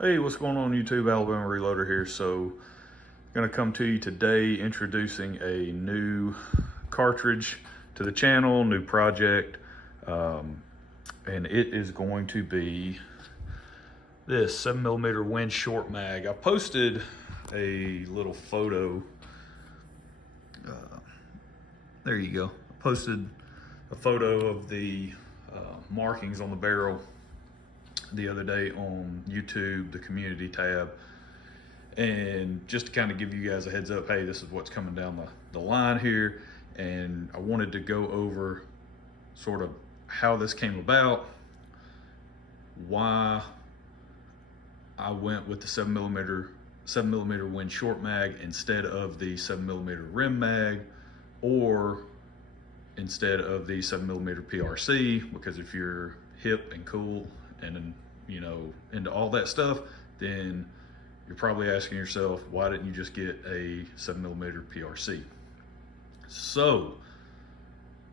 Hey, what's going on YouTube? Alabama Reloader here. So, gonna come to you today introducing a new cartridge to the channel, new project, and it is going to be this 7mm Win Short Mag. I posted a little photo. There you go. I posted a photo of the markings on the barrel the other day on YouTube, the community tab, and just to kind of give you guys a heads up, hey, this is what's coming down the line here. And I wanted to go over sort of how this came about, why I went with the 7mm Win Short Mag instead of the 7mm Rim Mag, or instead of the 7mm PRC, because if you're hip and cool and into all that stuff, then you're probably asking yourself, why didn't you just get a 7mm PRC? So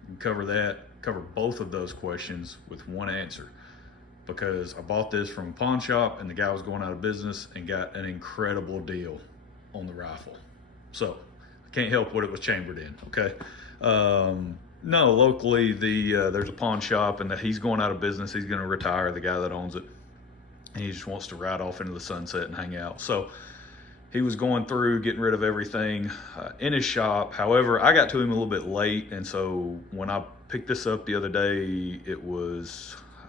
you can cover both of those questions with one answer, because I bought this from a pawn shop and the guy was going out of business and got an incredible deal on the rifle. So I can't help what it was chambered in, okay? No, locally there's a pawn shop and he's going out of business. He's gonna retire, the guy that owns it. And he just wants to ride off into the sunset and hang out. So he was going through getting rid of everything in his shop. However, I got to him a little bit late, and so when I picked this up the other day, I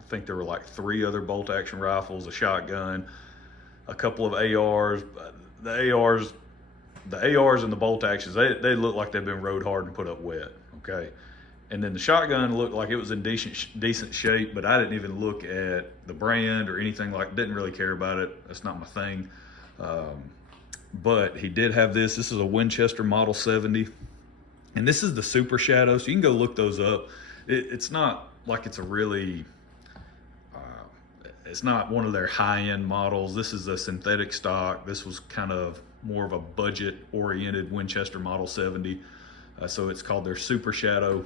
think there were like 3 other bolt action rifles, a shotgun, a couple of ARs. The ARs and the bolt actions, they look like they've been rode hard and put up wet, okay? And then the shotgun looked like it was in decent shape, but I didn't even look at the brand or anything, didn't really care about it. That's not my thing. But he did have this. This is a Winchester Model 70. And this is the Super Shadow, so you can go look those up. It's not like it's it's not one of their high-end models. This is a synthetic stock. This was kind of more of a budget-oriented Winchester Model 70. So it's called their Super Shadow.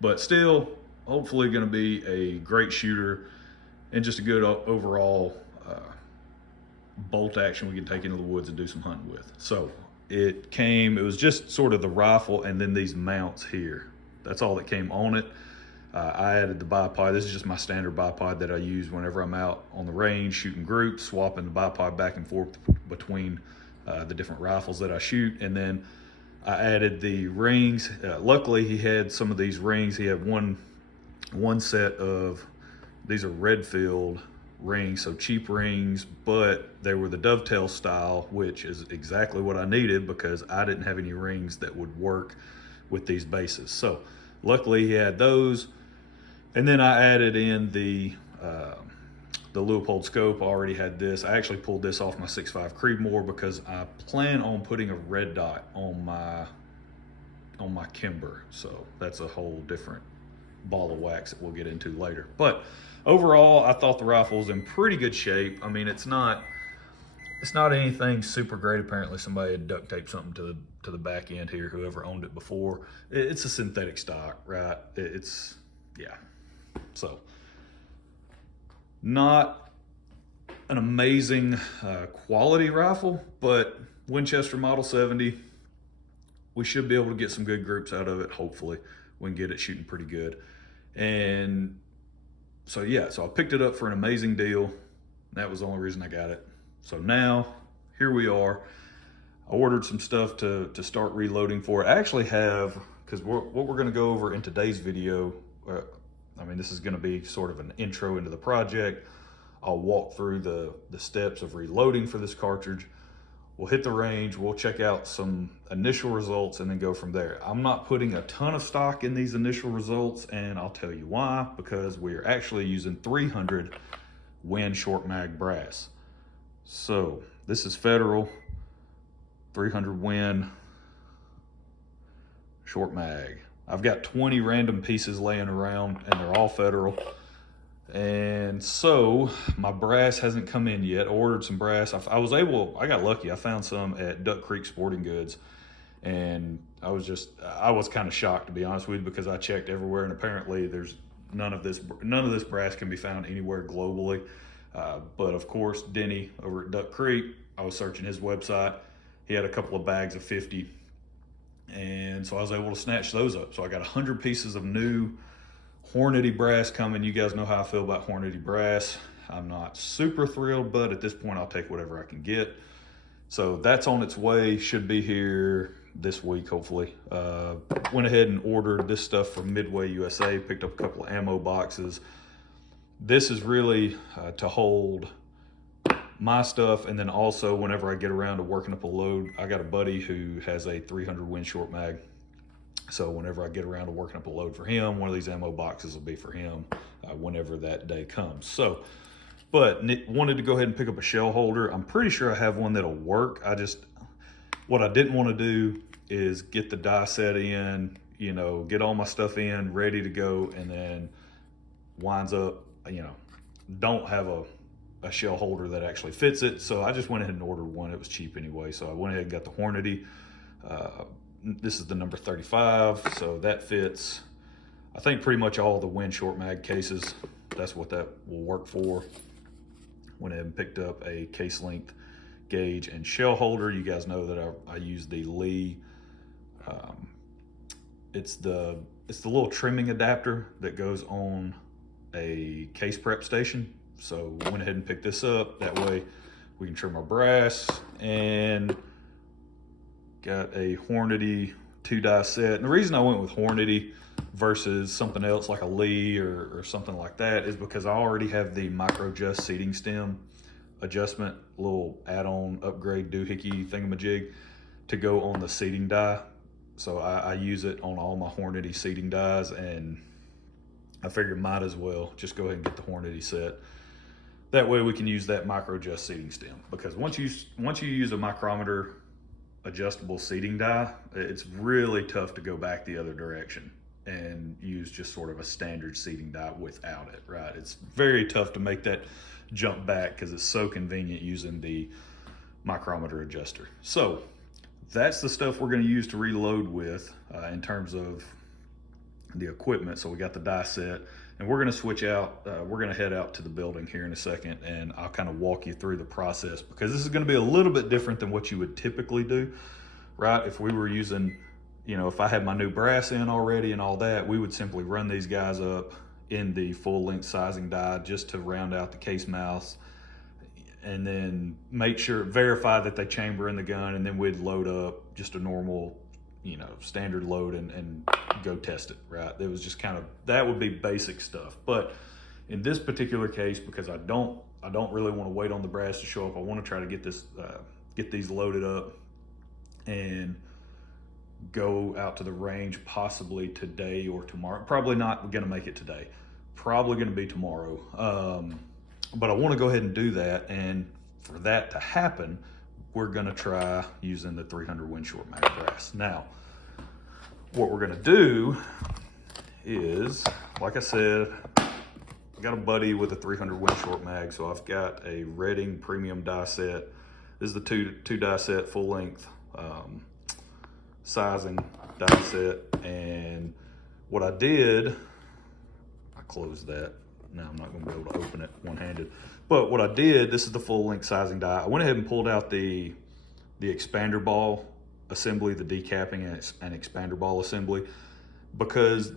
But still, hopefully going to be a great shooter and just a good overall bolt action we can take into the woods and do some hunting with. So it was just sort of the rifle and then these mounts here. That's all that came on it. I added the bipod. This is just my standard bipod that I use whenever I'm out on the range shooting groups, swapping the bipod back and forth between the different rifles that I shoot. And then I added the rings. Luckily, he had some of these rings. He had one set of, these are Redfield rings, so cheap rings, but they were the dovetail style, which is exactly what I needed because I didn't have any rings that would work with these bases. So luckily he had those. And then I added in the Leupold scope. I already had this. I actually pulled this off my 6.5 Creedmoor because I plan on putting a red dot on my Kimber. So that's a whole different ball of wax that we'll get into later. But overall, I thought the rifle was in pretty good shape. I mean, it's not anything super great. Apparently somebody had duct taped something to the back end here, whoever owned it before. It's a synthetic stock, right? Yeah. So not an amazing quality rifle, but Winchester Model 70, we should be able to get some good groups out of it. Hopefully we can get it shooting pretty good. And so yeah, so I picked it up for an amazing deal. That was the only reason I got it. So now here we are. I ordered some stuff to start reloading for it. I actually have, because what we're going to go over in today's video, I mean, this is going to be sort of an intro into the project. I'll walk through the steps of reloading for this cartridge. We'll hit the range, we'll check out some initial results, and then go from there. I'm not putting a ton of stock in these initial results, and I'll tell you why. Because we're actually using 300 Win Short Mag brass. So this is Federal 300 Win Short Mag. I've got 20 random pieces laying around, and they're all Federal. And so my brass hasn't come in yet. I ordered some brass. I got lucky. I found some at Duck Creek Sporting Goods, and I was kind of shocked, to be honest with you, because I checked everywhere, and apparently there's none of this brass can be found anywhere globally. But of course, Denny over at Duck Creek, I was searching his website. He had a couple of bags of 50. And so I was able to snatch those up. So I got 100 pieces of new Hornady brass coming. You guys know how I feel about Hornady brass. I'm not super thrilled, but at this point I'll take whatever I can get. So that's on its way, should be here this week, hopefully. Went ahead and ordered this stuff from Midway USA, picked up a couple of ammo boxes. This is really to hold my stuff, and then also whenever I get around to working up a load, I got a buddy who has a 300 Win Short Mag. So whenever I get around to working up a load for him, one of these ammo boxes will be for him whenever that day comes. So, but wanted to go ahead and pick up a shell holder. I'm pretty sure I have one that'll work. What I didn't want to do is get the die set in, you know, get all my stuff in, ready to go, and then winds up, you know, don't have a shell holder that actually fits it. So I just went ahead and ordered one. It was cheap anyway. So I went ahead and got the Hornady. This is the number 35. So that fits, I think, pretty much all the Win Short Mag cases. That's what that will work for. Went ahead and picked up a case length gauge and shell holder. You guys know that I use the Lee. It's the little trimming adapter that goes on a case prep station. So went ahead and picked this up. That way we can trim our brass, and got a Hornady 2-die set. And the reason I went with Hornady versus something else like a Lee or something like that is because I already have the micro just seating stem adjustment, little add-on upgrade doohickey thingamajig to go on the seating die. So I use it on all my Hornady seating dies, and I figured might as well just go ahead and get the Hornady set. That way we can use that micro just seating stem, because once you use a micrometer adjustable seating die, it's really tough to go back the other direction and use just sort of a standard seating die without it, right? It's very tough to make that jump back because it's so convenient using the micrometer adjuster. So that's the stuff we're going to use to reload with in terms of the equipment. So we got the die set, and we're going to switch out. We're going to head out to the building here in a second, and I'll kind of walk you through the process, because this is going to be a little bit different than what you would typically do, right? If we were using, you know, if I had my new brass in already and all that, we would simply run these guys up in the full length sizing die just to round out the case mouths, and then make sure, verify that they chamber in the gun, and then we'd load up just a normal, you know, standard load and go test it, right? It was just kind of, that would be basic stuff. But in this particular case, because I don't really want to wait on the brass to show up, I want to try to get these loaded up and go out to the range possibly today or tomorrow. Probably not going to make it today. Probably going to be tomorrow. But I want to go ahead and do that, and for that to happen, we're going to try using the 300 Win Short Mag brass. Now, what we're going to do is, like I said, I got a buddy with a 300 Win Short Mag, so I've got a Redding premium die set. This is the two die set, full length sizing die set. And what I did, I closed that. Now I'm not going to be able to open it one-handed. But what I did, this is the full-length sizing die. I went ahead and pulled out the expander ball assembly, the decapping and expander ball assembly, because,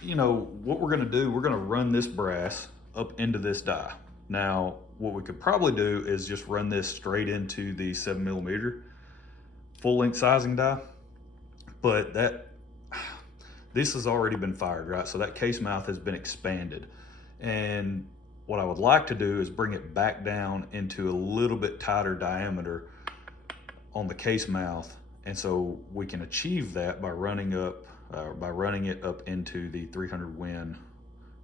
you know, what we're going to do, we're going to run this brass up into this die. Now, what we could probably do is just run this straight into the 7mm full-length sizing die, but this has already been fired, right? So that case mouth has been expanded. And what I would like to do is bring it back down into a little bit tighter diameter on the case mouth. And so we can achieve that by running it up into the 300 Win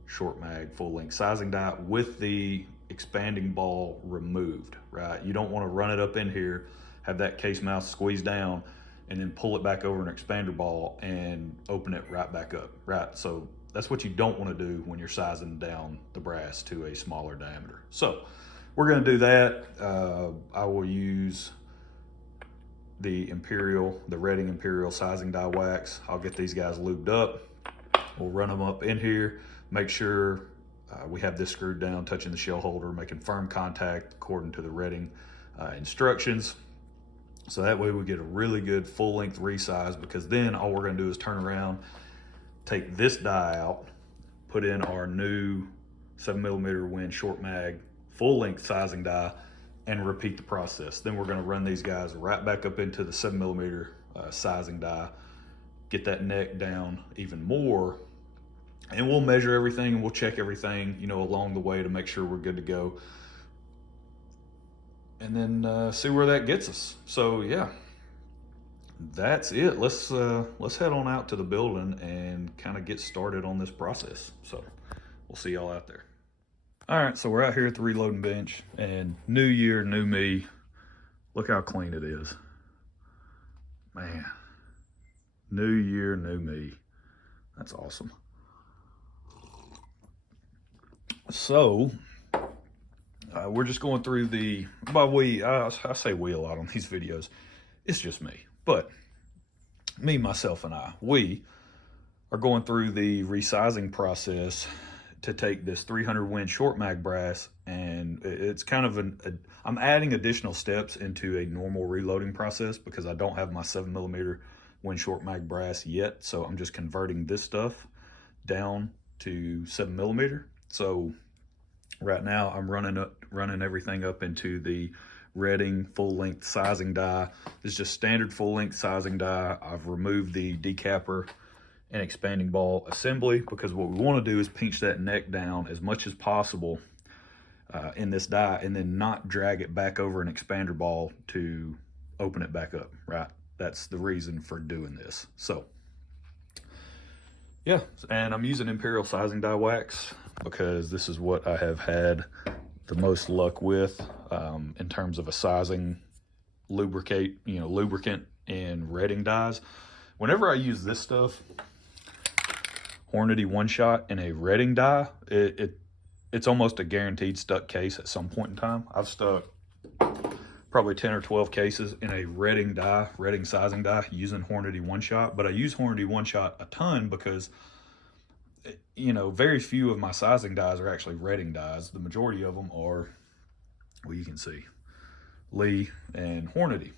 Short Mag full length sizing die with the expanding ball removed, right? You don't want to run it up in here, have that case mouth squeezed down, and then pull it back over an expander ball and open it right back up, right? So that's what you don't want to do when you're sizing down the brass to a smaller diameter. So we're going to do that. I will use the Redding Imperial sizing die wax. I'll get these guys lubed up. We'll run them up in here, make sure We have this screwed down, touching the shell holder, making firm contact according to the Redding instructions. So that way we get a really good full length resize, because then all we're gonna do is turn around, take this die out, put in our new 7mm Win short mag full length sizing die, and repeat the process. Then we're gonna run these guys right back up into the 7mm sizing die, get that neck down even more, and we'll measure everything and we'll check everything, you know, along the way to make sure we're good to go. And then see where that gets us. So yeah, that's it. Let's head on out to the building and kind of get started on this process. So we'll see y'all out there. All right, so we're out here at the reloading bench, and new year, new me. Look how clean it is, man. New year, new me. That's awesome. So we're just going through the, by we, I say we a lot on these videos. It's just me, but me, myself, and we are going through the resizing process to take this 300 Win short mag brass, and it's kind of I'm adding additional steps into a normal reloading process because I don't have my 7mm Win short mag brass yet. So I'm just converting this stuff down to 7mm. So right now I'm running everything up into the Redding full length sizing die. This is just standard full length sizing die. I've removed the decapper and expanding ball assembly because what we want to do is pinch that neck down as much as possible in this die, and then not drag it back over an expander ball to open it back up, right? That's the reason for doing this. So yeah, and I'm using Imperial sizing die wax because this is what I have had the most luck with in terms of a sizing lubricant in Redding dies. Whenever I use this stuff, Hornady one shot in a Redding die, it's almost a guaranteed stuck case at some point in time. I've stuck probably 10 or 12 cases in a Redding die, Redding sizing die, using Hornady one shot. But I use Hornady one shot a ton because, you know, very few of my sizing dies are actually Redding dies. The majority of them are, well, you can see, Lee and Hornady.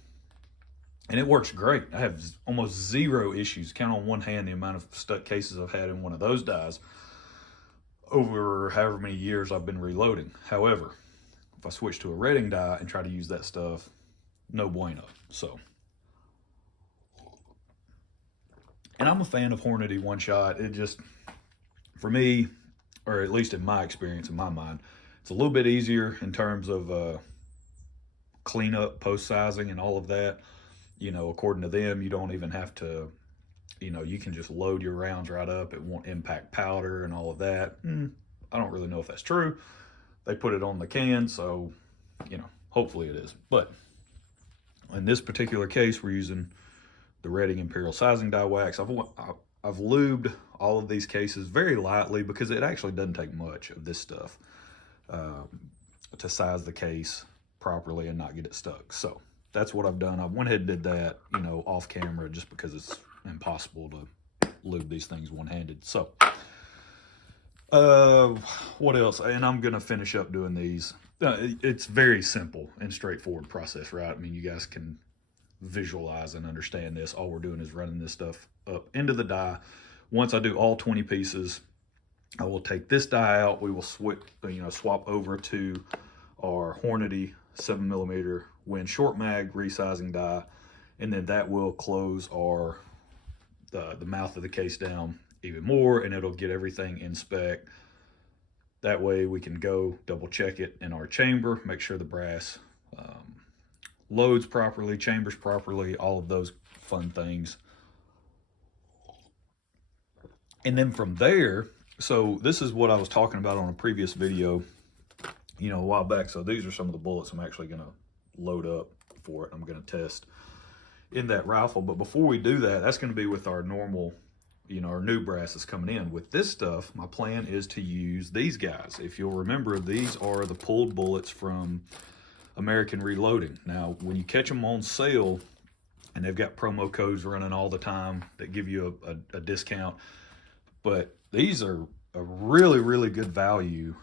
And it works great. I have almost zero issues. Count on one hand the amount of stuck cases I've had in one of those dies over however many years I've been reloading. However, if I switch to a Redding die and try to use that stuff, no bueno. So, and I'm a fan of Hornady one shot. It just, for me, or at least in my experience, in my mind, it's a little bit easier in terms of cleanup, post sizing, and all of that. You know, according to them, you don't even have to, you know, you can just load your rounds right up. It won't impact powder and all of that. I don't really know if that's true. They put it on the can, so, you know, hopefully it is. But in this particular case, we're using the Redding Imperial sizing die wax. I've lubed all of these cases very lightly because it actually doesn't take much of this stuff to size the case properly and not get it stuck. So that's what I've done. I went ahead and did that, you know, off camera, just because it's impossible to lube these things one-handed. So what else? And I'm gonna finish up doing these. It's very simple and straightforward process, right? I mean, you guys can visualize and understand this. All we're doing is running this stuff up into the die. Once I do all 20 pieces, I will take this die out. We will swap over to our Hornady 7mm Win short mag resizing die, and then that will close our the mouth of the case down even more, and it'll get everything in spec. That way we can go double check it in our chamber, make sure the brass loads properly, chambers properly, all of those fun things. And then from there, so this is what I was talking about on a previous video, you know, a while back. So these are some of the bullets I'm actually gonna load up for it. I'm gonna test in that rifle. But before we do that, that's gonna be with our normal, you know, our new brass that's coming in. With this stuff, my plan is to use these guys. If you'll remember, these are the pulled bullets from American Reloading. Now, when you catch them on sale, and they've got promo codes running all the time that give you a discount, but these are a really, really good value.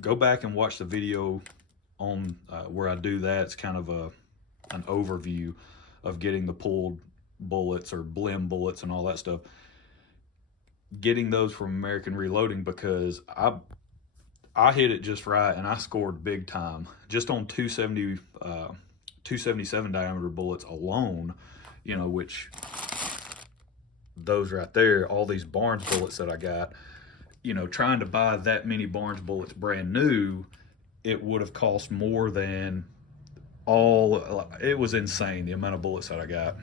Go back and watch the video on where I do that. It's kind of an overview of getting the pulled bullets or blim bullets and all that stuff. Getting those from American Reloading, because I hit it just right and I scored big time just on 277 diameter bullets alone, you know, which those right there, all these Barnes bullets that I got, you know, trying to buy that many Barnes bullets brand new, it would have cost more than it was insane the amount of bullets that I got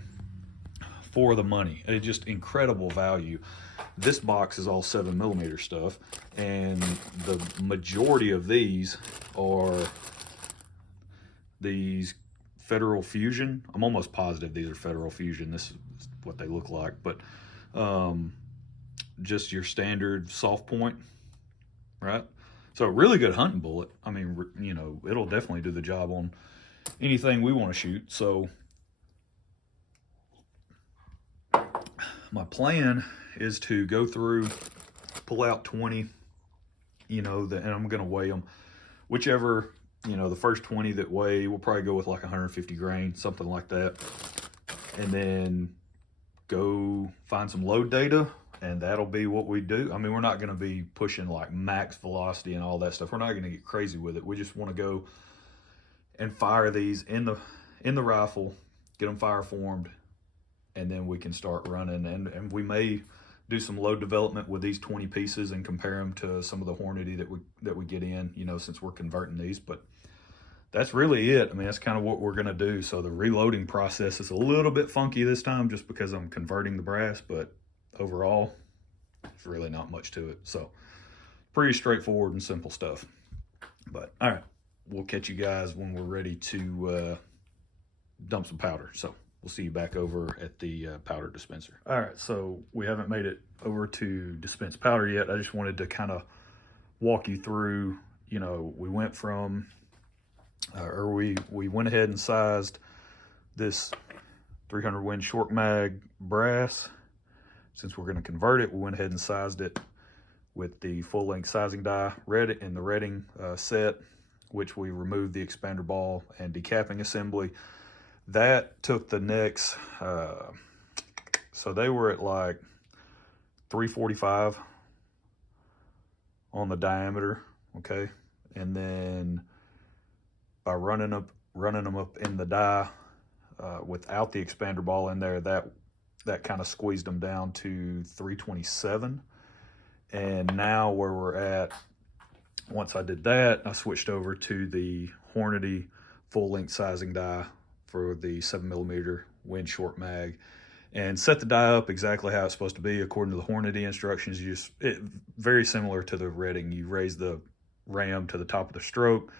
for the money. It's just incredible value. This box is all 7mm stuff, and the majority of these are these Federal Fusion. I'm almost positive these are Federal Fusion. This is what they look like, but just your standard soft point, right? So a really good hunting bullet. I mean, you know, it'll definitely do the job on anything we want to shoot. So my plan is to go through, pull out 20, you know, and I'm going to weigh them. Whichever, you know, the first 20 that weigh, we'll probably go with like 150 grain, something like that. And then go find some load data, and that'll be what we do. I mean, we're not going to be pushing like max velocity and all that stuff. We're not going to get crazy with it. We just want to go and fire these in the rifle, get them fire formed, and then we can start running. And we may do some load development with these 20 pieces and compare them to some of the Hornady that we get in, you know, since we're converting these. But that's really it. I mean, that's kind of what we're going to do. So the reloading process is a little bit funky this time just because I'm converting the brass, but overall, it's really not much to it. So pretty straightforward and simple stuff. But all right, we'll catch you guys when we're ready to dump some powder. So we'll see you back over at the powder dispenser. All right, so we haven't made it over to dispense powder yet. I just wanted to kind of walk you through, you know, we went from, we went ahead and sized this 300 Win short mag brass. Since we're going to convert it, we went ahead and sized it with the full length sizing die in the Redding set, which we removed the expander ball and decapping assembly. That took the necks, so they were at like 345 on the diameter, okay? And then by running them up in the die without the expander ball in there, that kind of squeezed them down to 327. And now where we're at, once I did that, I switched over to the Hornady full length sizing die for the 7mm Win short mag, and set the die up exactly how it's supposed to be according to the Hornady instructions. Very similar to the Redding. You raise the ram to the top of the stroke,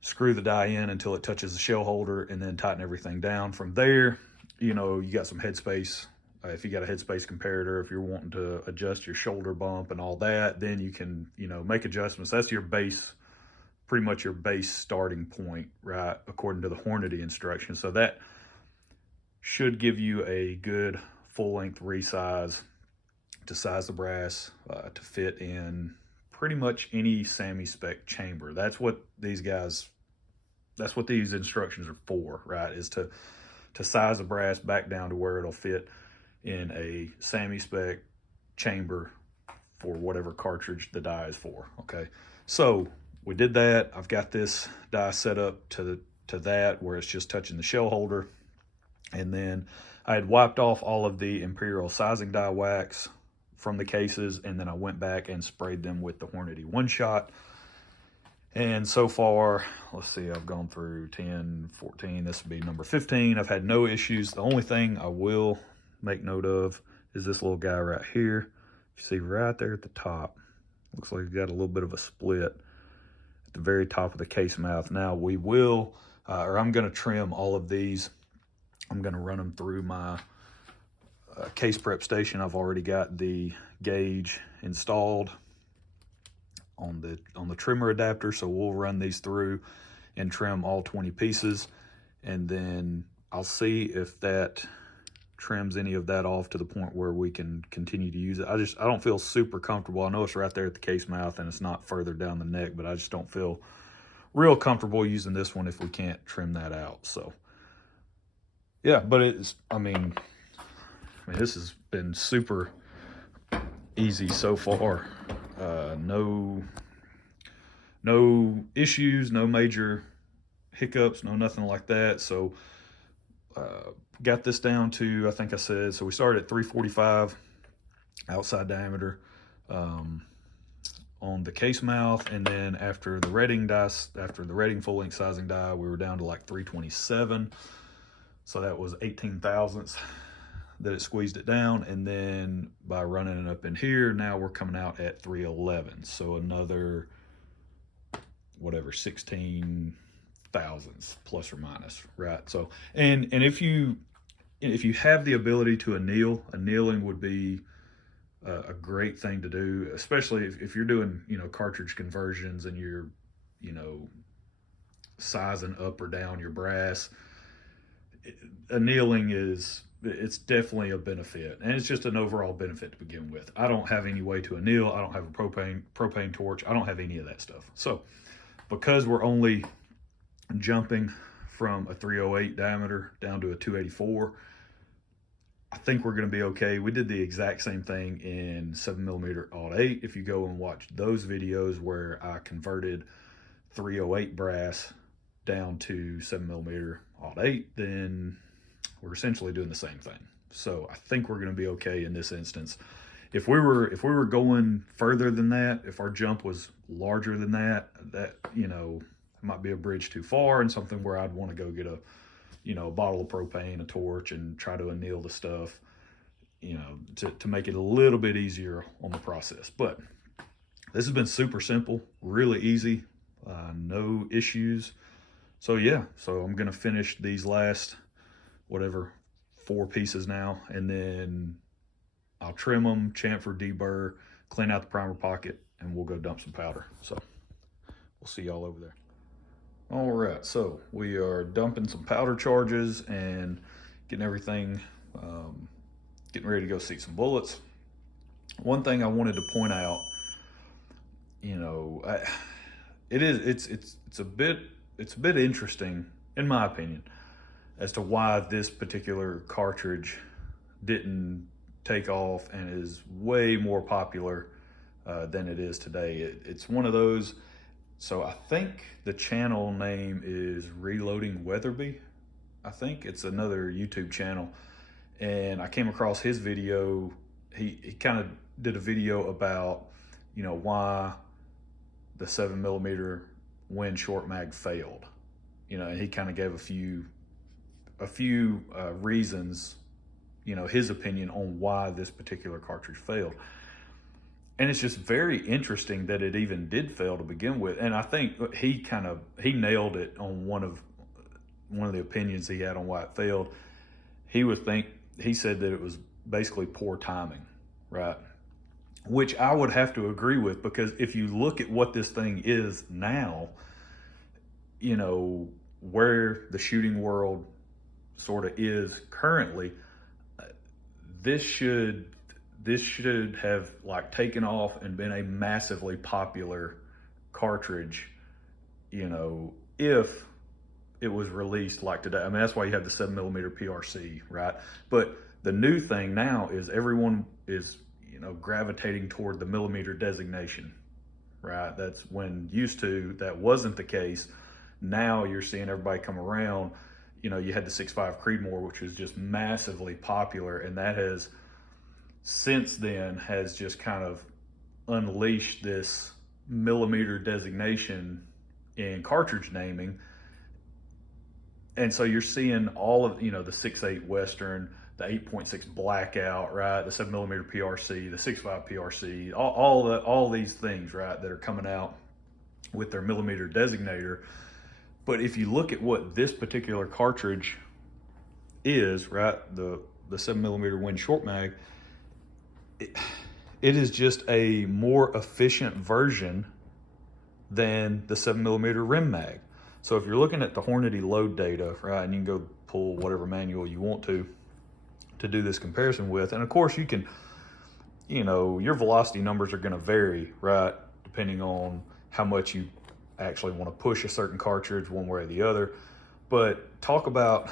screw the die in until it touches the shell holder, and then tighten everything down. From there, you know, you got some headspace. If you got a headspace comparator, if you're wanting to adjust your shoulder bump and all that, then you can, you know, make adjustments. That's your base, pretty much your base starting point, right, according to the Hornady instructions. So that should give you a good full-length resize to size the brass to fit in pretty much any SAMI spec chamber. That's what these instructions are for, right, is to size the brass back down to where it'll fit in a SAMI spec chamber for whatever cartridge the die is for, okay? So we did that. I've got this die set up to that where it's just touching the shell holder. And then I had wiped off all of the Imperial sizing die wax from the cases, and then I went back and sprayed them with the Hornady one-shot. And so far, let's see, I've gone through 10, 14, this would be number 15. I've had no issues. The only thing I will make note of is this little guy right here. You see right there at the top, looks like it's got a little bit of a split at the very top of the case mouth. Now we will, I'm gonna trim all of these. I'm gonna run them through my case prep station. I've already got the gauge installed on the trimmer adapter, so we'll run these through and trim all 20 pieces, and then I'll see if that trims any of that off to the point where we can continue to use it. I don't feel super comfortable. I know it's right there at the case mouth and it's not further down the neck, but I just don't feel real comfortable using this one if we can't trim that out. So yeah, but it's, I mean, this has been super easy so far. No issues, no major hiccups, no nothing like that. So got this down to, I think I said, so we started at 345 outside diameter on the case mouth, and then after the Redding full length sizing die, we were down to like 327. So that was 18 thousandths that it squeezed it down, and then by running it up in here, now we're coming out at 311. So another, whatever, 16 thousandths plus or minus, right? So, and if you have the ability to anneal, annealing would be a great thing to do, especially if you're doing, cartridge conversions and you're, sizing up or down your brass. Annealing it's definitely a benefit, and it's just an overall benefit to begin with. I don't have any way to anneal. I don't have a propane torch. I don't have any of that stuff. So because we're only jumping from a 308 diameter down to a 284, I think we're going to be okay. We did the exact same thing in 7mm Alt 8. If you go and watch those videos where I converted 308 brass down to 7mm Alt 8, then we're essentially doing the same thing. So I think we're going to be okay in this instance. If we were going further than that, if our jump was larger than that, might be a bridge too far, and something where I'd want to go get a bottle of propane, a torch, and try to anneal the stuff, to make it a little bit easier on the process. But this has been super simple, really easy, no issues. So yeah, so I'm gonna finish these last, 4 pieces now, and then I'll trim them, chamfer, deburr, clean out the primer pocket, and we'll go dump some powder. So we'll see y'all over there. All right, so we are dumping some powder charges and getting everything, getting ready to go see some bullets. One thing I wanted to point out, it's a bit interesting, in my opinion, as to why this particular cartridge didn't take off and is way more popular than it is today. It's one of those. So I think the channel name is Reloading Weatherby. I think it's another YouTube channel, and I came across his video. He kind of did a video about, why the 7mm Win short mag failed. And he kind of gave a few reasons, his opinion on why this particular cartridge failed. And it's just very interesting that it even did fail to begin with. And I think he nailed it on one of the opinions he had on why it failed. He said that it was basically poor timing, right? Which I would have to agree with, because if you look at what this thing is now, where the shooting world sort of is currently, this should have taken off and been a massively popular cartridge, if it was released like today. I mean, that's why you have the 7mm PRC, right? But the new thing now is everyone is, gravitating toward the millimeter designation, right? That's when used to, that wasn't the case. Now you're seeing everybody come around. You had the 6.5 Creedmoor, which was just massively popular, and that has since then has just kind of unleashed this millimeter designation in cartridge naming. And so you're seeing all of, the 6.8 Western, the 8.6 Blackout, right? The 7mm PRC, the 6.5 PRC, all these things, right, that are coming out with their millimeter designator. But if you look at what this particular cartridge is, right, the 7mm Win short mag, it is just a more efficient version than the 7mm rim mag. So if you're looking at the Hornady load data, right, and you can go pull whatever manual you want to, to do this comparison with. And of course you can, your velocity numbers are going to vary, right? Depending on how much you actually want to push a certain cartridge one way or the other. But talk about,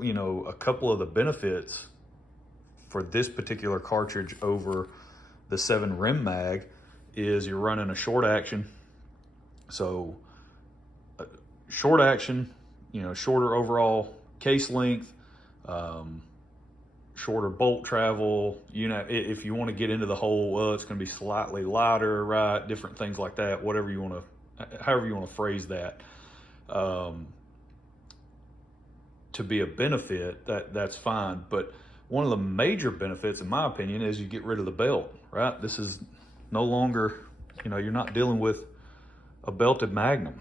a couple of the benefits for this particular cartridge over the 7 rim mag is you're running a short action. So short action, shorter overall case length, shorter bolt travel. If you want to get into the whole, it's going to be slightly lighter, right? Different things like that, however you want to phrase that. To be a benefit, that's fine. But one of the major benefits, in my opinion, is you get rid of the belt, right? This is no longer, you're not dealing with a belted Magnum.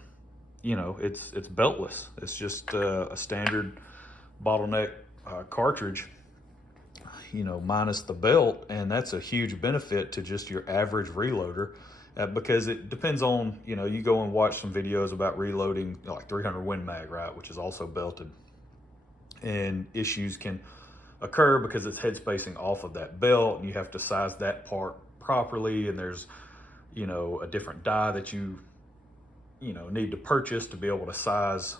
It's beltless. It's just a standard bottleneck cartridge, minus the belt, and that's a huge benefit to just your average reloader. Because it depends on, you go and watch some videos about reloading like 300 Win Mag, right, which is also belted. And issues can occur because it's head spacing off of that belt, and you have to size that part properly, and there's, a different die that you need to purchase to be able to size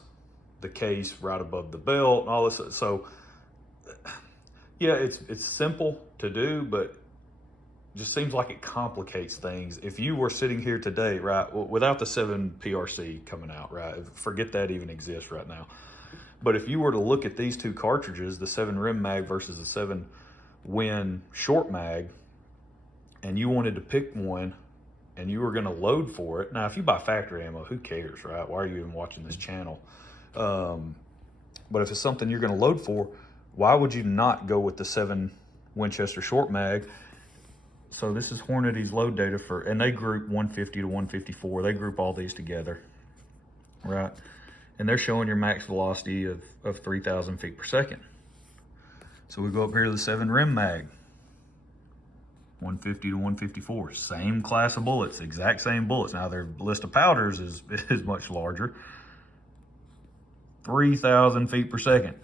the case right above the belt and all this. So yeah, it's simple to do, but just seems like it complicates things. If you were sitting here today, right, without the 7 PRC coming out, right, forget that even exists right now. But if you were to look at these two cartridges, the 7 rim mag versus the 7 Win short mag, and you wanted to pick one and you were going to load for it. Now, if you buy factory ammo, who cares, right? Why are you even watching this channel? But if it's something you're going to load for, why would you not go with the 7 Winchester short mag? So this is Hornady's load data and they group 150 to 154. They group all these together, right? And they're showing your max velocity of 3,000 feet per second. So we go up here to the 7 rim mag, 150 to 154. Same class of bullets, exact same bullets. Now their list of powders is much larger. 3,000 feet per second.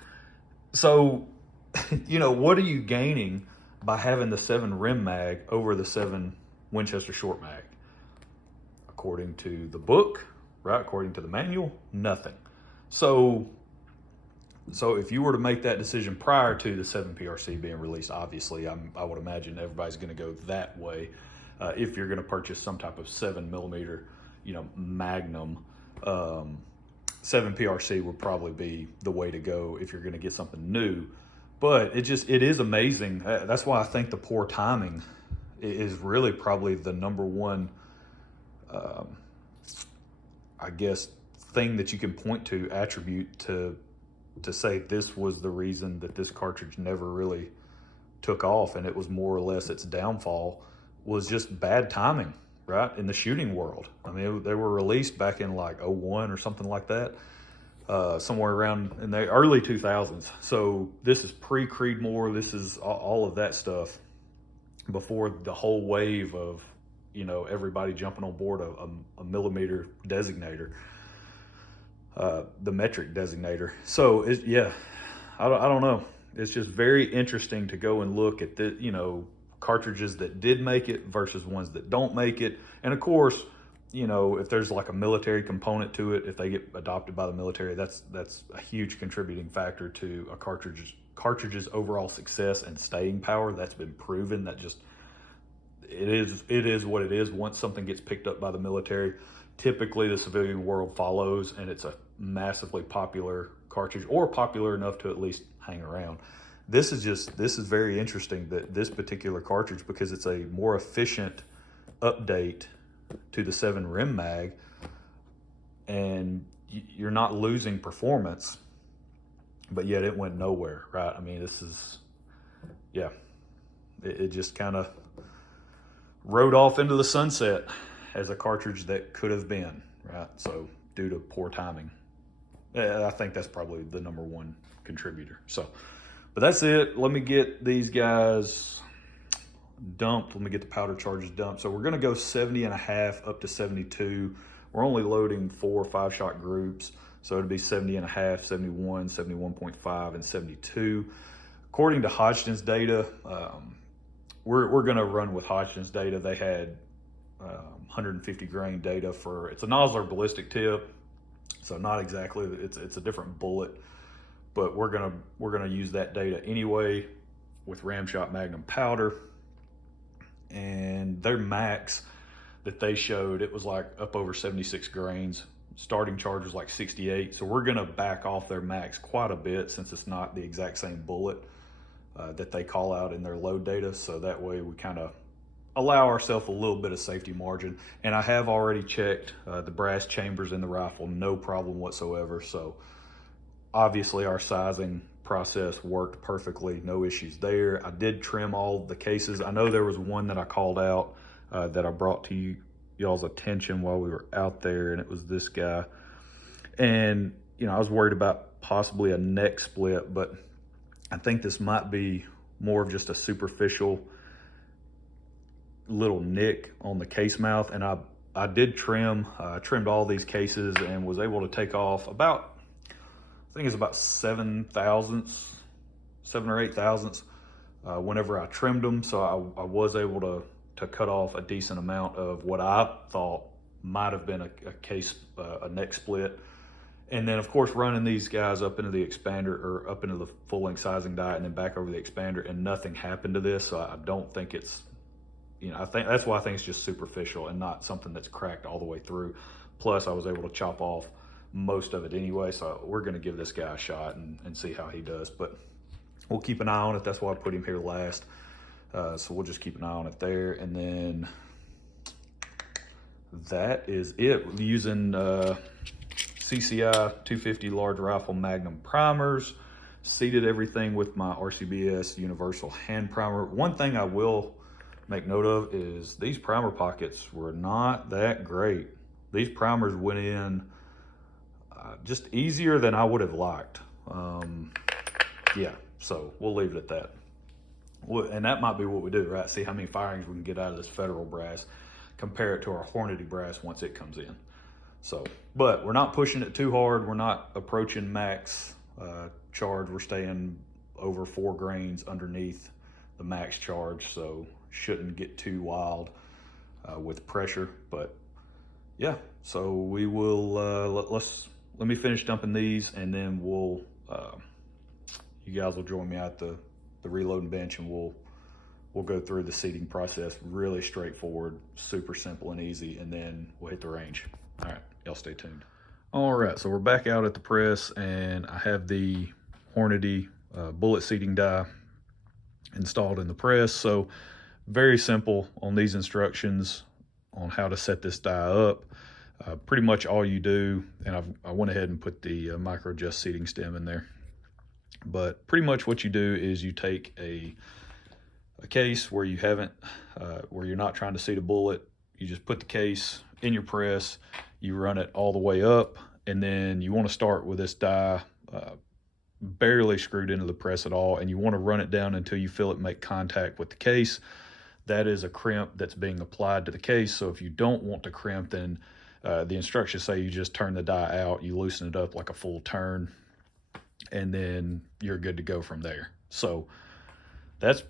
So, what are you gaining by having the 7 rim mag over the 7 Winchester short mag? According to the book, right, according to the manual, nothing. So if you were to make that decision prior to the 7 PRC being released, obviously I would imagine everybody's going to go that way. If you're going to purchase some type of 7mm, Magnum, 7 PRC would probably be the way to go if you're going to get something new. But it is amazing. That's why I think the poor timing is really probably the number one, thing that you can point to, attribute to say this was the reason that this cartridge never really took off, and it was more or less its downfall was just bad timing, right, in the shooting world. I mean, they were released back in like 01 or something like that, somewhere around in the early 2000s. So this is pre-Creedmoor. This is all of that stuff before the whole wave of, everybody jumping on board a millimeter designator, the metric designator. So I don't know. It's just very interesting to go and look at the, cartridges that did make it versus ones that don't make it. And of course, if there's like a military component to it, if they get adopted by the military, that's a huge contributing factor to a cartridge's overall success and staying power. That's been proven. That just, it is what it is. Once something gets picked up by the military, typically the civilian world follows, and it's a massively popular cartridge, or popular enough to at least hang around. This is very interesting, that this particular cartridge, because it's a more efficient update to the 7 rim mag, and you're not losing performance, but yet it went nowhere, right? I mean, this is, it just kind of rode off into the sunset as a cartridge that could have been, right? So due to poor timing, I think that's probably the number one contributor. So, but that's it. Let me get these guys dumped. Let me get the powder charges dumped. So we're going to go 70.5 up to 72. We're only loading 4 or 5 shot groups. So it'd be 70.5, 71, 71.5, and 72. Of according to Hodgdon's data, we're going to run with Hodgdon's data. They had 150 grain data for, it's a Nosler ballistic tip, so not exactly, it's a different bullet, but we're gonna use that data anyway with Ramshot Magnum powder. And their max that they showed, it was like up over 76 grains. Starting charge was like 68, so we're gonna back off their max quite a bit since it's not the exact same bullet that they call out in their load data. So that way we kind of allow ourselves a little bit of safety margin. And I have already checked the brass chambers in the rifle, no problem whatsoever. So obviously our sizing process worked perfectly, no issues there. I did trim all the cases. I know there was one that I called out that I brought to y'all's attention while we were out there, and it was this guy. And you know, I was worried about possibly a neck split, but I think this might be more of just a superficial little nick on the case mouth. And I did trim, trimmed all these cases and was able to take off about, I think it's about 7 or 8 thousandths whenever I trimmed them. So I was able to cut off a decent amount of what I thought might have been a case, a neck split. And then of course running these guys up into the expander, or up into the full length sizing die and then back over the expander, and nothing happened to this. So I don't think it's, you know, I think that's why I think it's just superficial and not something that's cracked all the way through. Plus I was able to chop off most of it anyway. So we're gonna give this guy a shot and see how he does, but we'll keep an eye on it. That's why I put him here last. So we'll just keep an eye on it there. And then that is it. Using CCI 250 large rifle Magnum primers, seated everything with my RCBS universal hand primer. One thing I will make note of is these primer pockets were not that great. These primers went in just easier than I would have liked. Yeah, so we'll leave it at that. And that might be what we do, right? See how many firings we can get out of this Federal brass, compare it to our Hornady brass once it comes in. So, but we're not pushing it too hard. We're not approaching max charge. We're staying over 4 grains underneath the max charge, so shouldn't get too wild with pressure. But yeah, so we will let me finish dumping these, and then we'll you guys will join me at the reloading bench, and we'll go through the seating process. Really straightforward, super simple and easy, and then we'll hit the range. All right, y'all stay tuned. All right, so we're back out at the press, and I have the Hornady bullet seating die installed in the press. So very simple on these instructions on how to set this die up. Pretty much all you do, and I went ahead and put the micro adjust seating stem in there. But pretty much what you do is you take a case where you haven't, where you're not trying to seat a bullet. You just put the case in your press, you run it all the way up, and then you want to start with this die barely screwed into the press at all, and you want to run it down until you feel it make contact with the case. That is a crimp that's being applied to the case. So if you don't want to crimp, then the instructions say you just turn the die out, you loosen it up like a full turn, and then you're good to go from there. So that's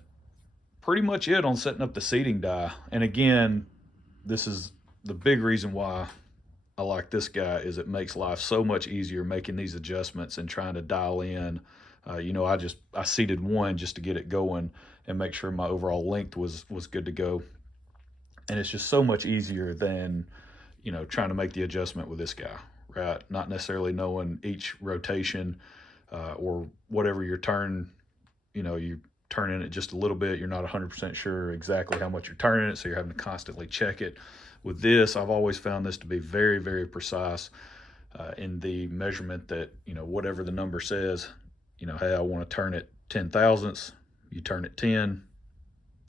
pretty much it on setting up the seating die. And again, this is the big reason why I like this guy, is it makes life so much easier making these adjustments and trying to dial in. You know, I seated one just to get it going and make sure my overall length was good to go. And it's just so much easier than, you know, trying to make the adjustment with this guy, right? Not necessarily knowing each rotation or whatever your turn, you know, you turning it just a little bit, you're not 100% sure exactly how much you're turning it, so you're having to constantly check it. With this, I've always found this to be very, very precise in the measurement that, you know, whatever the number says, you know, hey, I want to turn it 10 thousandths, you turn it 10,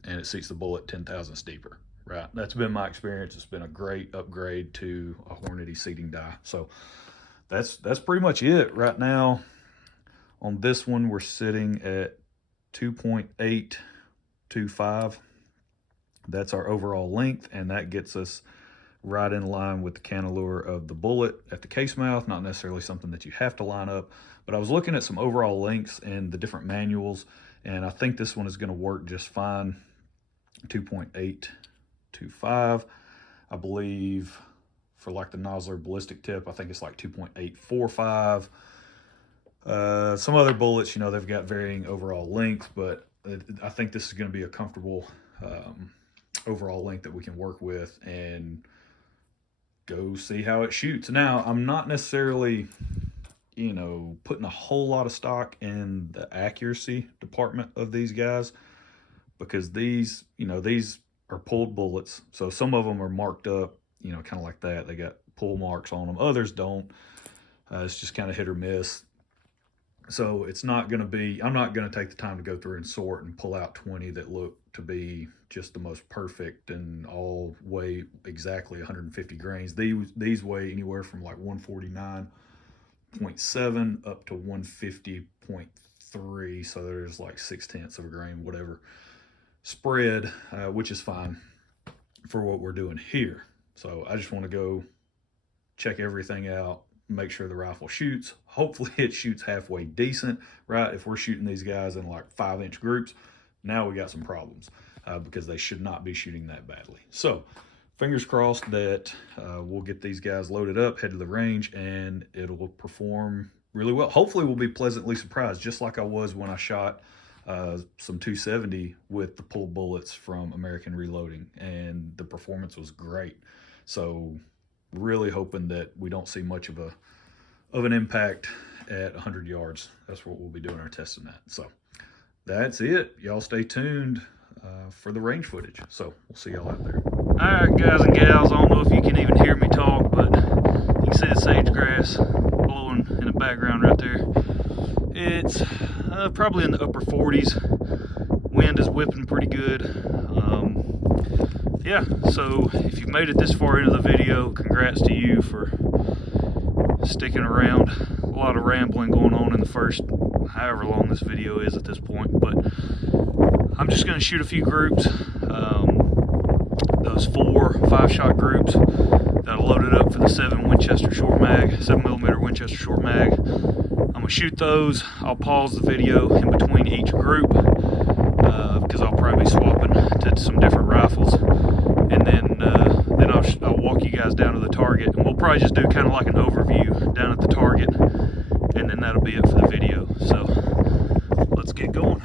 and it seats the bullet 10 thousandths deeper, right? That's been my experience. It's been a great upgrade to a Hornady seating die. So that's pretty much it right now. On this one, we're sitting at 2.825. That's our overall length, and that gets us right in line with the cannelure of the bullet at the case mouth. Not necessarily something that you have to line up, but I was looking at some overall lengths and the different manuals, and I think this one is going to work just fine. 2.825, I believe. For like the Nosler ballistic tip, I think it's like 2.845. Some other bullets, you know, they've got varying overall length, but I think this is going to be a comfortable overall length that we can work with and go see how it shoots. Now, I'm not necessarily, you know, putting a whole lot of stock in the accuracy department of these guys, because these, you know, these are pulled bullets. So some of them are marked up, you know, kind of like that. They got pull marks on them. Others don't. It's just kind of hit or miss. So it's not going to be, I'm not going to take the time to go through and sort and pull out 20 that look to be just the most perfect and all weigh exactly 150 grains. These weigh anywhere from like 149.7 up to 150.3. So there's like 0.6 of a grain, whatever spread, which is fine for what we're doing here. So I just want to go check everything out, make sure the rifle shoots. Hopefully it shoots halfway decent, right? If we're shooting these guys in like 5-inch groups, now we got some problems because they should not be shooting that badly. So fingers crossed that we'll get these guys loaded up, head to the range, and it'll perform really well. Hopefully we'll be pleasantly surprised, just like I was when I shot some 270 with the pull bullets from American Reloading, and the performance was great. So really hoping that we don't see much of an impact at 100 yards. That's what we'll be doing our testing at. So that's it. Y'all stay tuned for the range footage. So we'll see y'all out there. All right, guys and gals, I don't know if you can even hear me talk, but you can see the sage grass blowing in the background right there. It's probably in the upper 40s. Wind is whipping pretty good. Yeah, so if you've made it this far into the video, congrats to you for sticking around. A lot of rambling going on in the first however long this video is at this point, but I'm just going to shoot a few groups. Those 4 5-shot groups that I loaded up for the 7mm Winchester short mag. I'm going to shoot those. I'll pause the video in between each group because I'll probably be swapping to some different rifles, and then I'll walk you guys down to the target, and we'll probably just do kind of like an overview down at the target, and then that'll be it for the video. So let's get going.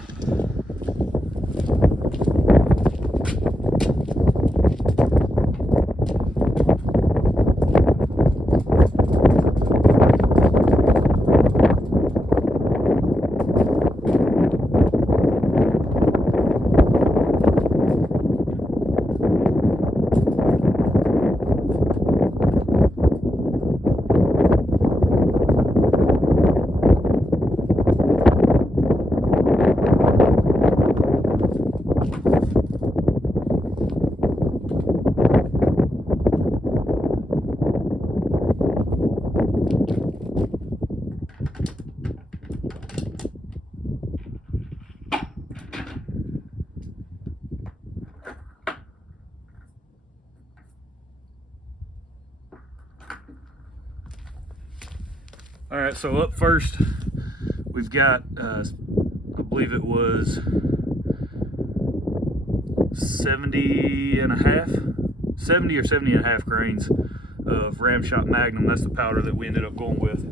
All right, so up first, we've got, I believe it was 70 or 70 and a half grains of Ramshot Magnum. That's the powder that we ended up going with.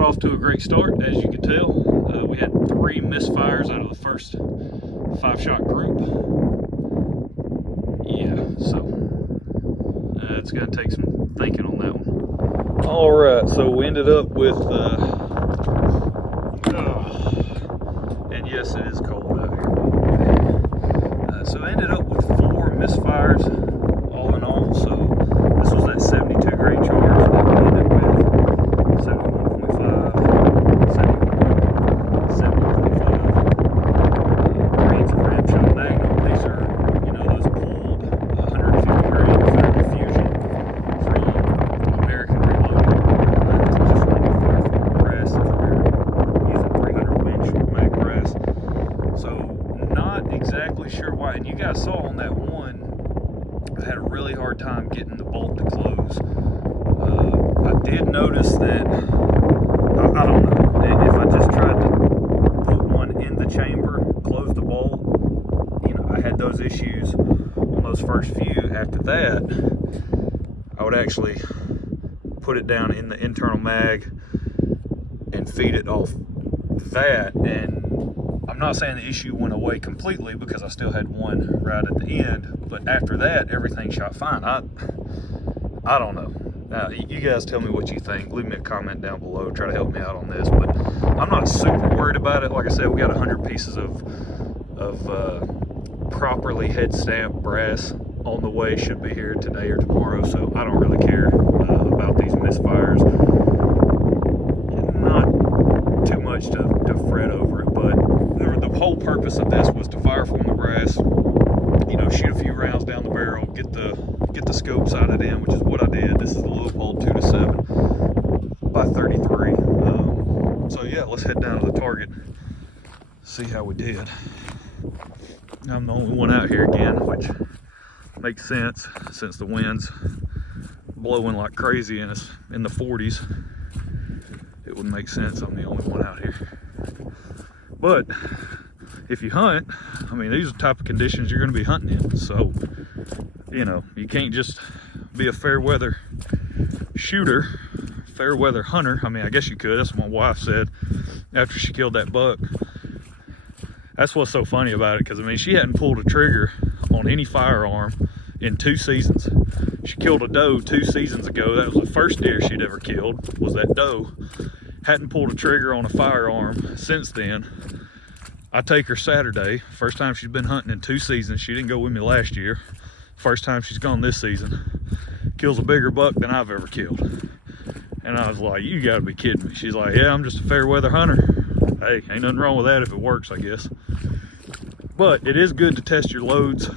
not off to a great start, as you can tell. We had 3 misfires out of the first 5-shot group. Yeah, so it's going to take some thinking on that one. All right, so we ended up with, and yes, it is cold out here. So I ended up with 4 misfires all in all. So this was that 72 grain charge that we ended with 71.5, 70.5 grains of ramshot magnum. These are, you know, those pulled 150 grain third diffusion from American Reloading. Just running from brass if we're using 300 winch mag brass. So not exactly sure why. And you guys saw on that one, I had a really hard time getting the bolt to close. I did notice that, I don't know, if I just tried to put one in the chamber, close the bolt, you know, I had those issues on those first few. After that, I would actually put it down in the internal mag and feed it off that, and I'm not saying the issue went away completely because I still had one right at the end, but after that, everything shot fine. I don't know. Now, you guys tell me what you think. Leave me a comment down below. Try to help me out on this, but I'm not super worried about it. Like I said, we got 100 pieces of properly head stamped brass on the way. Should be here today or tomorrow, so I don't really care about these misfires. Not too much to fret over it, but the whole purpose of this was to fire from the brass, you know, shoot a few rounds down the barrel, get the scope sighted in, which is what I did. This is the Leupold 2-7 by 33. So yeah, let's head down to the target, see how we did. I'm the only one out here again, which makes sense since the wind's blowing like crazy and it's in the 40s. It would make sense I'm the only one out here. But if you hunt, I mean, these are the type of conditions you're going to be hunting in. So, you know, you can't just be a fair weather shooter, fair weather hunter. I mean, I guess you could. That's what my wife said after she killed that buck. That's what's so funny about it, because I mean, she hadn't pulled a trigger on any firearm in 2 seasons. She killed a doe 2 seasons ago. That was the first deer she'd ever killed, was that doe. Hadn't pulled a trigger on a firearm since then. I take her Saturday, first time she's been hunting in 2 seasons. She didn't go with me last year. First time she's gone this season. Kills a bigger buck than I've ever killed. And I was like, you gotta be kidding me. She's like, yeah, I'm just a fair weather hunter. Hey, ain't nothing wrong with that if it works, I guess. But it is good to test your loads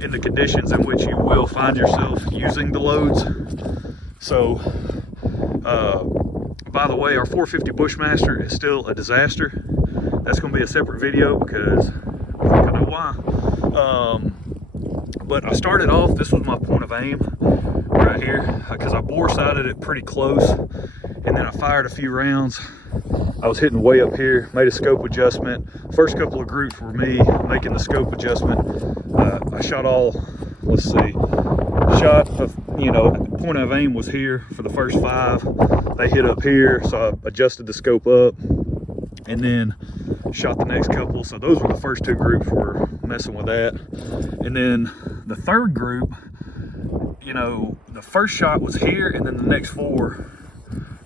in the conditions in which you will find yourself using the loads. So, by the way, our 450 Bushmaster is still a disaster. That's going to be a separate video because I think I know why. But I started off, this was my point of aim right here, because I bore sighted it pretty close, and then I fired a few rounds. I was hitting way up here, made a scope adjustment. First couple of groups were me making the scope adjustment. I shot all, let's see, you know, point of aim was here for the first 5. They hit up here, so I adjusted the scope up and then shot the next couple. So those were the first 2 groups were messing with that. And then the third group, you know, the first shot was here and then the next 4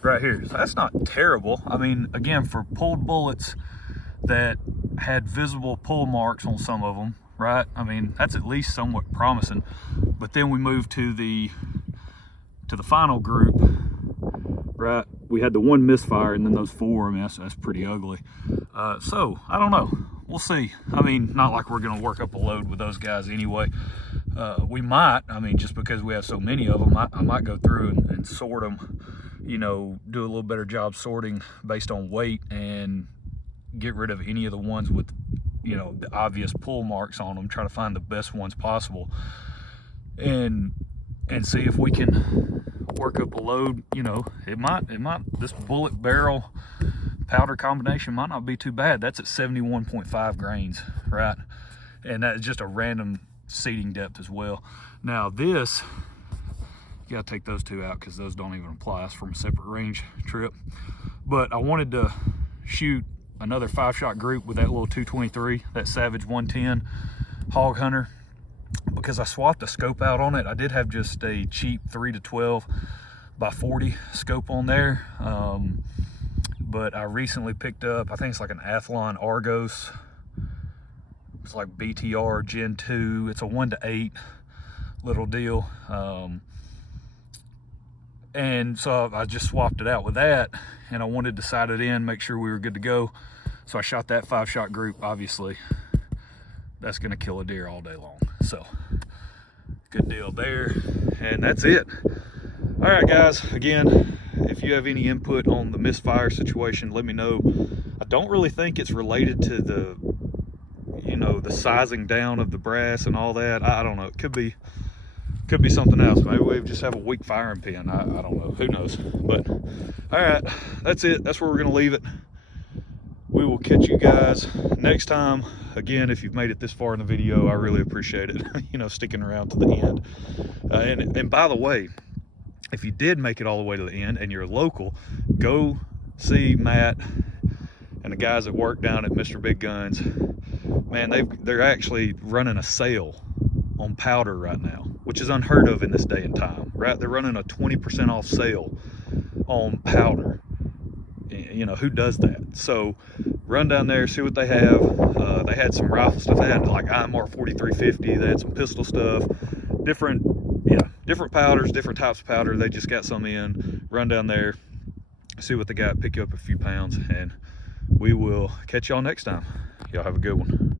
right here. So that's not terrible. I mean, again, for pulled bullets that had visible pull marks on some of them, right? I mean, that's at least somewhat promising. But then we moved to the final group, right? We had the 1 misfire and then those 4. I mean, that's pretty ugly. So I don't know. We'll see. I mean, not like we're going to work up a load with those guys anyway. We might. I mean, just because we have so many of them, I might go through and sort them. You know, do a little better job sorting based on weight and get rid of any of the ones with, you know, the obvious pull marks on them. Try to find the best ones possible, and see if we can work up a load. You know, it might this bullet barrel powder combination might not be too bad. That's at 71.5 grains, right? And that's just a random seating depth as well. Now this, you gotta take those 2 out because those don't even apply. That's from a separate range trip. But I wanted to shoot another 5-shot group with that little 223, that Savage 110 hog hunter, because I swapped the scope out on it. I did have just a cheap 3 to 12 by 40 scope on there, but I recently picked up, I think it's like an Athlon Argos. It's like BTR Gen 2. It's a 1:8 little deal, and so I just swapped it out with that, and I wanted to sight it in, make sure we were good to go. So I shot that 5-shot group. Obviously that's gonna kill a deer all day long, so good deal there. And that's it. All right, guys, again, if you have any input on the misfire situation, let me know. I don't really think it's related to the, you know, the sizing down of the brass and all that. I don't know, it could be something else. Maybe we just have a weak firing pin. I don't know, who knows. But all right, that's it. That's where we're gonna leave it. We will catch you guys next time. Again, if you've made it this far in the video, I really appreciate it. You know, sticking around to the end. And by the way, if you did make it all the way to the end and you're local, go see Matt and the guys that work down at Mr. Big Guns. Man, they're actually running a sale on powder right now, which is unheard of in this day and time, right? They're running a 20% off sale on powder. You know, who does that? So run down there, see what they have. They had some rifle stuff. They had like IMR 4350. They had some pistol stuff, different powders, different types of powder. They just got some in. Run down there, see what they got, pick you up a few pounds, and we will catch y'all next time. Y'all have a good one.